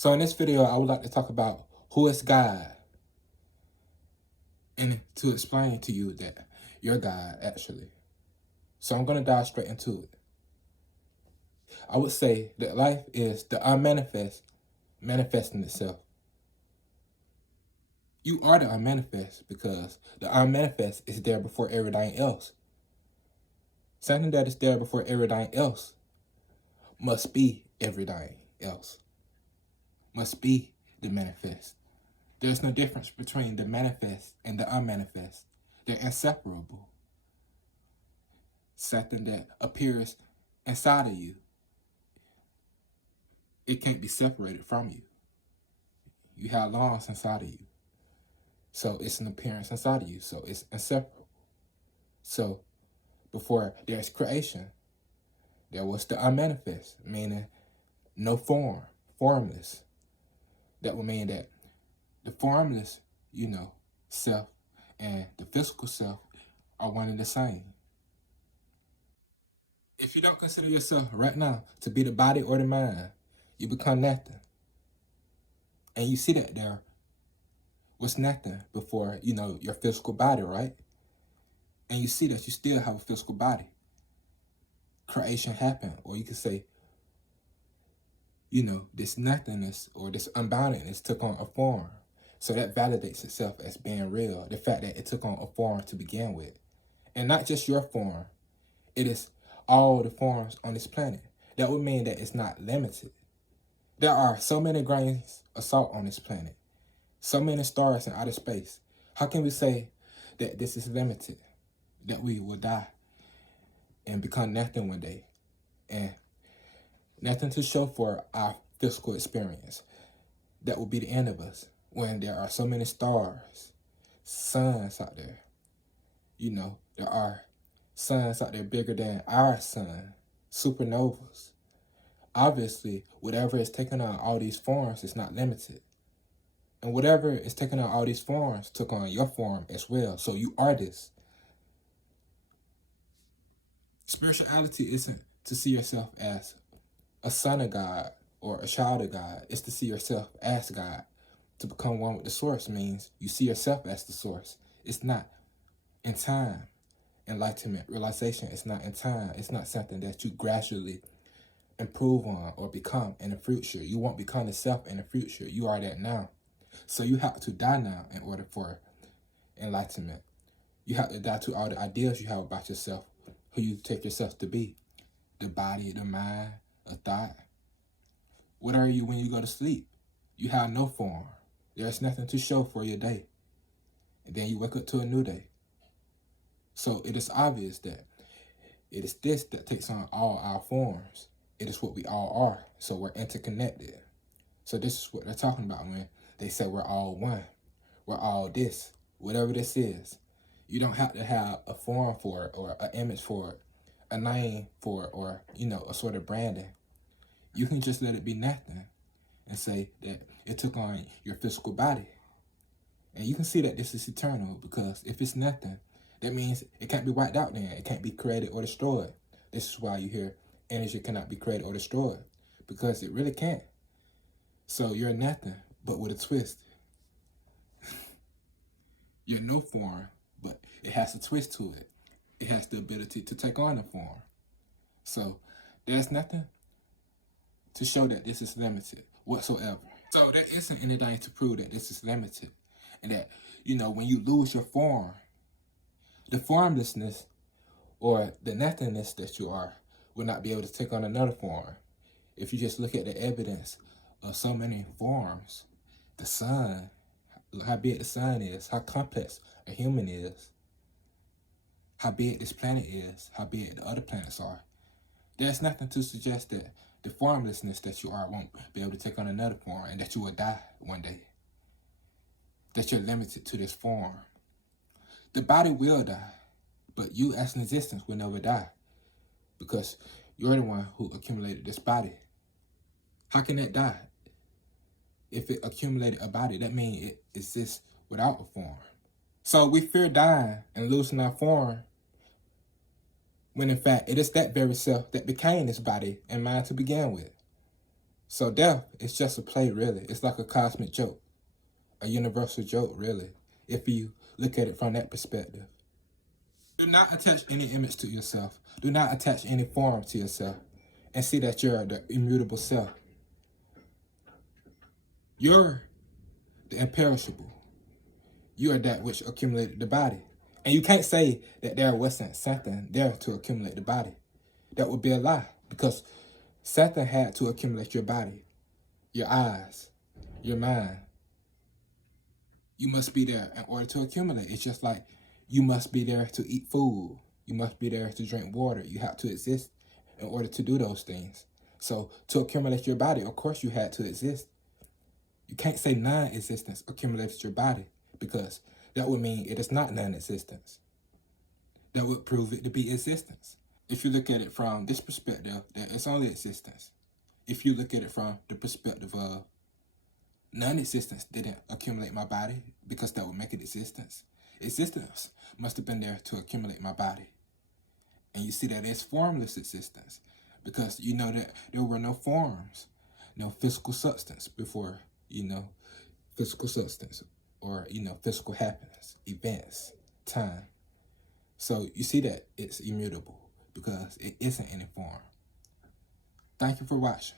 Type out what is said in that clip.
So in this video, I would like to talk about who is God, and to explain to you that you're God, actually. So I'm going to dive straight into it. I would say that life is the unmanifest manifesting itself. You are the unmanifest because the unmanifest is there before everything else. Something that is there before everything else must be everything else. Must be the manifest. There's no difference between the manifest and the unmanifest. They're inseparable. Something that appears inside of you, it can't be separated from you. You have lungs inside of you. So it's an appearance inside of you. So it's inseparable. So before there's creation, there was the unmanifest, meaning no form, formless. That would mean that the formless, self and the physical self are one and the same. If you don't consider yourself right now to be the body or the mind, you become nothing. And you see that there was nothing before, your physical body, right? And you see that you still have a physical body. Creation happened, or you could say, this nothingness or this unboundedness took on a form. So that validates itself as being real, the fact that it took on a form to begin with. And not just your form, it is all the forms on this planet. That would mean that it's not limited. There are so many grains of salt on this planet, so many stars in outer space. How can we say that this is limited, that we will die and become nothing one day, and nothing to show for our physical experience? That will be the end of us when there are so many stars, suns out there. There are suns out there bigger than our sun, supernovas. Obviously, whatever is taking on all these forms is not limited. And whatever is taking on all these forms took on your form as well. So you are this. Spirituality isn't to see yourself as a son of God or a child of God. It's to see yourself as God. To become one with the source means you see yourself as the source. It's not in time. Enlightenment, realization is not in time. It's not something that you gradually improve on or become in the future. You won't become the self in the future. You are that now. So you have to die now in order for enlightenment. You have to die to all the ideas you have about yourself, who you take yourself to be. The body, the mind, a thought. What are you when you go to sleep? You have no form. There's nothing to show for your day. And then you wake up to a new day. So it is obvious that it is this that takes on all our forms. It is what we all are. So we're interconnected. So this is what they're talking about when they say we're all one. We're all this, whatever this is. You don't have to have a form for it or an image for it, a name for it, or, a sort of branding. You can just let it be nothing and say that it took on your physical body. And you can see that this is eternal, because if it's nothing, that means it can't be wiped out then. It can't be created or destroyed. This is why you hear energy cannot be created or destroyed, because it really can't. So you're nothing, but with a twist. You're no form, but it has a twist to it. It has the ability to take on a form. So there's nothing to show that this is limited whatsoever. So there isn't anything to prove that this is limited. And that, when you lose your form, the formlessness or the nothingness that you are will not be able to take on another form. If you just look at the evidence of so many forms, the sun, how big the sun is, how complex a human is, how big this planet is, how big the other planets are. There's nothing to suggest that the formlessness that you are won't be able to take on another form, and that you will die one day. That you're limited to this form. The body will die, but you as an existence will never die, because you're the one who accumulated this body. How can that die? If it accumulated a body, that means it exists without a form. So we fear dying and losing our form, when in fact it is that very self that became this body and mind to begin with. So death is just a play, really. It's like a cosmic joke, a universal joke, really, if you look at it from that perspective. Do not attach any image to yourself. Do not attach any form to yourself and see that you're the immutable self. You're the imperishable. You are that which accumulated the body. And you can't say that there wasn't something there to accumulate the body. That would be a lie, because something had to accumulate your body, your eyes, your mind. You must be there in order to accumulate. It's just like you must be there to eat food. You must be there to drink water. You have to exist in order to do those things. So to accumulate your body, of course you had to exist. You can't say non-existence accumulated your body, because that would mean it is not non-existence. That would prove it to be existence. If you look at it from this perspective, that it's only existence. If you look at it from the perspective of non-existence didn't accumulate my body, because that would make it existence. Existence must have been there to accumulate my body. And you see that it's formless existence, because you know that there were no forms, no physical substance before, physical substance, or, physical happiness, events, time. So you see that it's immutable because it isn't any form. Thank you for watching.